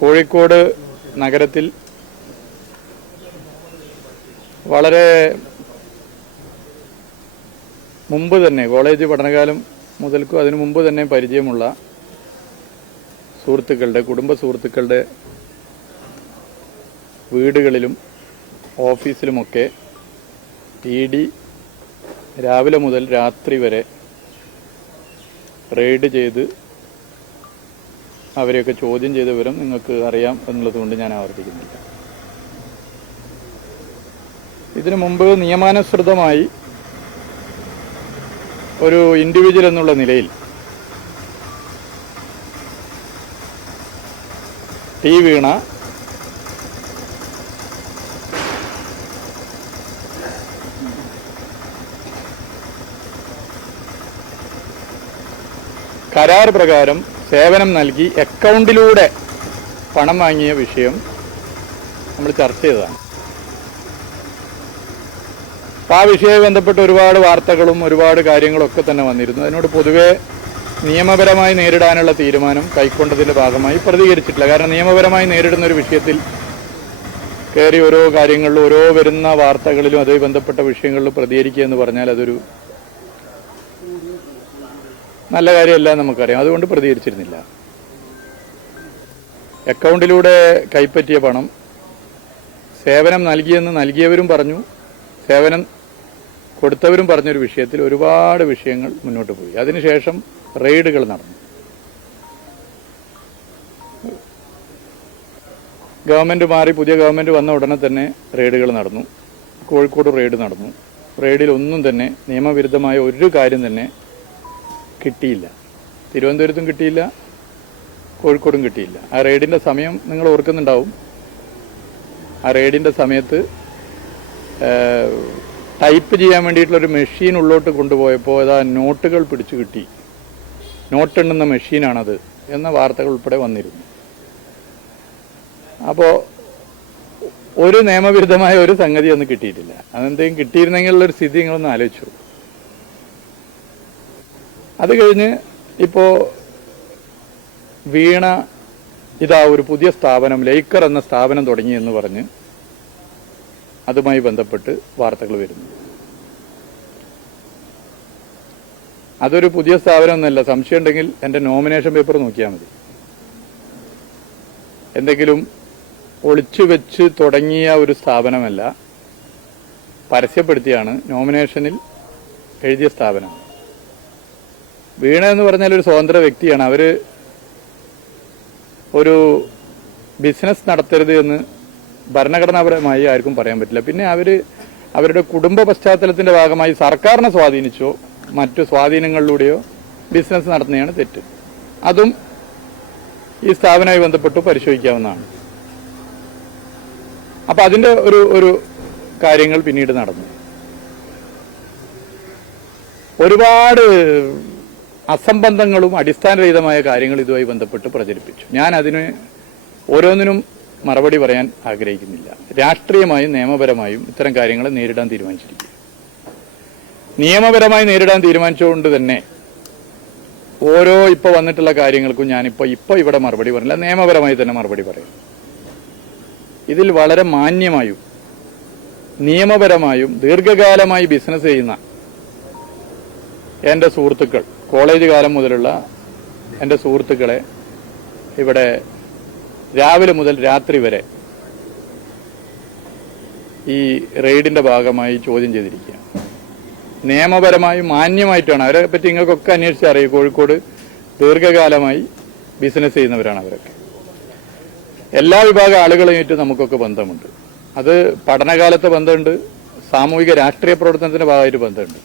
കോഴിക്കോട് നഗരത്തിൽ വളരെ മുമ്പ് തന്നെ കോളേജ് പഠനകാലം മുതൽക്കും അതിനു മുമ്പ് തന്നെ പരിചയമുള്ള സുഹൃത്തുക്കളുടെ കുടുംബ സുഹൃത്തുക്കളുടെ വീടുകളിലും ഓഫീസിലുമൊക്കെ ED രാവിലെ മുതൽ രാത്രി വരെ റെയ്ഡ് ചെയ്ത് അവരെയൊക്കെ ചോദ്യം ചെയ്ത വിവരം നിങ്ങൾക്ക് അറിയാം എന്നുള്ളതുകൊണ്ട് ഞാൻ ആവർത്തിക്കുന്നില്ല. ഇതിനു മുമ്പ് നിയമാനുസൃതമായി ഒരു ഇൻഡിവിജ്വൽ എന്നുള്ള നിലയിൽ ടി വീണ കരാർ പ്രകാരം സേവനം നൽകി അക്കൗണ്ടിലൂടെ പണം വാങ്ങിയ വിഷയം നമ്മൾ ചർച്ച ചെയ്തതാണ്. അപ്പോൾ ആ വിഷയവുമായി ബന്ധപ്പെട്ട് ഒരുപാട് വാർത്തകളും ഒരുപാട് കാര്യങ്ങളൊക്കെ തന്നെ വന്നിരുന്നു. അതിനോട് പൊതുവെ നിയമപരമായി നേരിടാനുള്ള തീരുമാനം കൈക്കൊണ്ടതിൻ്റെ ഭാഗമായി പ്രതികരിച്ചിട്ടില്ല. കാരണം നിയമപരമായി നേരിടുന്ന ഒരു വിഷയത്തിൽ കയറി ഓരോ കാര്യങ്ങളിലും ഓരോ വരുന്ന വാർത്തകളിലും അതുമായി ബന്ധപ്പെട്ട വിഷയങ്ങളിലും പ്രതികരിക്കുക എന്ന് പറഞ്ഞാൽ അതൊരു നല്ല കാര്യമല്ല നമുക്കറിയാം. അതുകൊണ്ട് പ്രതികരിച്ചിരുന്നില്ല. അക്കൗണ്ടിലൂടെ കൈപ്പറ്റിയ പണം സേവനം നൽകിയെന്ന് നൽകിയവരും പറഞ്ഞു, സേവനം കൊടുത്തവരും പറഞ്ഞൊരു വിഷയത്തിൽ ഒരുപാട് വിഷയങ്ങൾ മുന്നോട്ട് പോയി. അതിനുശേഷം റെയ്ഡുകൾ നടന്നു. ഗവൺമെന്റ് മാറി പുതിയ ഗവൺമെന്റ് വന്ന ഉടനെ തന്നെ റെയ്ഡുകൾ നടന്നു. കോഴിക്കോട് റെയ്ഡ് നടന്നു. റെയ്ഡിൽ ഒന്നും തന്നെ നിയമവിരുദ്ധമായ ഒരു കാര്യം തന്നെ കിട്ടിയില്ല. തിരുവനന്തപുരത്തും കിട്ടിയില്ല, കോഴിക്കോടും കിട്ടിയില്ല. ആ റെയ്ഡിന്റെ സമയം നിങ്ങൾ ഓർക്കുന്നുണ്ടാവും. ആ റെയ്ഡിന്റെ സമയത്ത് ടൈപ്പ് ചെയ്യാൻ വേണ്ടിയിട്ടുള്ളൊരു മെഷീൻ ഉള്ളോട്ട് കൊണ്ടുപോയപ്പോൾ അതാ നോട്ടുകൾ പിടിച്ചു കിട്ടി, നോട്ടെണ്ണുന്ന മെഷീനാണത് എന്ന വാർത്തകൾ ഉൾപ്പെടെ വന്നിരുന്നു. അപ്പോൾ ഒരു നിയമവിരുദ്ധമായ ഒരു സംഗതി ഒന്നും കിട്ടിയിട്ടില്ല. അതെന്തെങ്കിലും കിട്ടിയിരുന്നെങ്കിലുള്ളൊരു സ്ഥിതി നിങ്ങളൊന്ന് ആലോചിച്ചു. അത് കഴിഞ്ഞ് ഇപ്പോൾ വീണ ഇതാ ഒരു പുതിയ സ്ഥാപനം ലൈക്കർ എന്ന സ്ഥാപനം തുടങ്ങി എന്ന് പറഞ്ഞ് അതുമായി ബന്ധപ്പെട്ട് വാർത്തകൾ വരുന്നു. അതൊരു പുതിയ സ്ഥാപനം ഒന്നല്ല. സംശയം ഉണ്ടെങ്കിൽ എൻ്റെ നോമിനേഷൻ പേപ്പർ നോക്കിയാൽ മതി. എന്തെങ്കിലും ഒളിച്ചു വെച്ച് തുടങ്ങിയ ഒരു സ്ഥാപനമല്ല, പരസ്യപ്പെടുത്തിയാണ് നോമിനേഷനിൽ എഴുതിയ സ്ഥാപനം. വീണ എന്ന് പറഞ്ഞാൽ ഒരു സ്വതന്ത്ര വ്യക്തിയാണ്. അവർ ഒരു ബിസിനസ് നടത്തരുത് എന്ന് ഭരണഘടനാപരമായി ആർക്കും പറയാൻ പറ്റില്ല. പിന്നെ അവരുടെ കുടുംബ പശ്ചാത്തലത്തിന്റെ ഭാഗമായി സർക്കാരിനെ സ്വാധീനിച്ചോ മറ്റു സ്വാധീനങ്ങളിലൂടെയോ ബിസിനസ് നടത്തുന്നതാണ് തെറ്റ്. അതും ഈ സ്ഥാപനവുമായി ബന്ധപ്പെട്ട് പരിശോധിക്കാവുന്നതാണ്. അപ്പൊ അതിന്റെ ഒരു കാര്യങ്ങൾ പിന്നീട് നടന്നു. ഒരുപാട് അസംബന്ധങ്ങളും അടിസ്ഥാനരഹിതമായ കാര്യങ്ങൾ ഇതുമായി ബന്ധപ്പെട്ട് പ്രചരിപ്പിച്ചു. ഞാൻ അതിന് ഓരോന്നിനും മറുപടി പറയാൻ ആഗ്രഹിക്കുന്നില്ല. രാഷ്ട്രീയമായും നിയമപരമായും ഇത്തരം കാര്യങ്ങളെ നേരിടാൻ തീരുമാനിച്ചിരിക്കുക. നിയമപരമായി നേരിടാൻ തീരുമാനിച്ചുകൊണ്ട് തന്നെ ഓരോ ഇപ്പോൾ വന്നിട്ടുള്ള കാര്യങ്ങൾക്കും ഞാനിപ്പോൾ ഇവിടെ മറുപടി പറയില്ല, നിയമപരമായി തന്നെ മറുപടി പറയും. ഇതിൽ വളരെ മാന്യമായും നിയമപരമായും ദീർഘകാലമായി ബിസിനസ് ചെയ്യുന്ന എൻ്റെ സുഹൃത്തുക്കൾ, കോളേജ് കാലം മുതലുള്ള എൻ്റെ സുഹൃത്തുക്കളെ ഇവിടെ രാവിലെ മുതൽ രാത്രി വരെ ഈ റെയ്ഡിന്റെ ഭാഗമായി ചോദ്യം ചെയ്തിരിക്കുക. നിയമപരമായും മാന്യമായിട്ടാണ്. അവരെ പറ്റി നിങ്ങൾക്കൊക്കെ അന്വേഷിച്ചറിയും. കോഴിക്കോട് ദീർഘകാലമായി ബിസിനസ് ചെയ്യുന്നവരാണ് അവരൊക്കെ. എല്ലാ വിഭാഗം ആളുകളുമായിട്ട് നമുക്കൊക്കെ ബന്ധമുണ്ട്. അത് പഠനകാലത്തെ ബന്ധമുണ്ട്, സാമൂഹിക രാഷ്ട്രീയ പ്രവർത്തനത്തിന്റെ ഭാഗമായിട്ട് ബന്ധമുണ്ട്.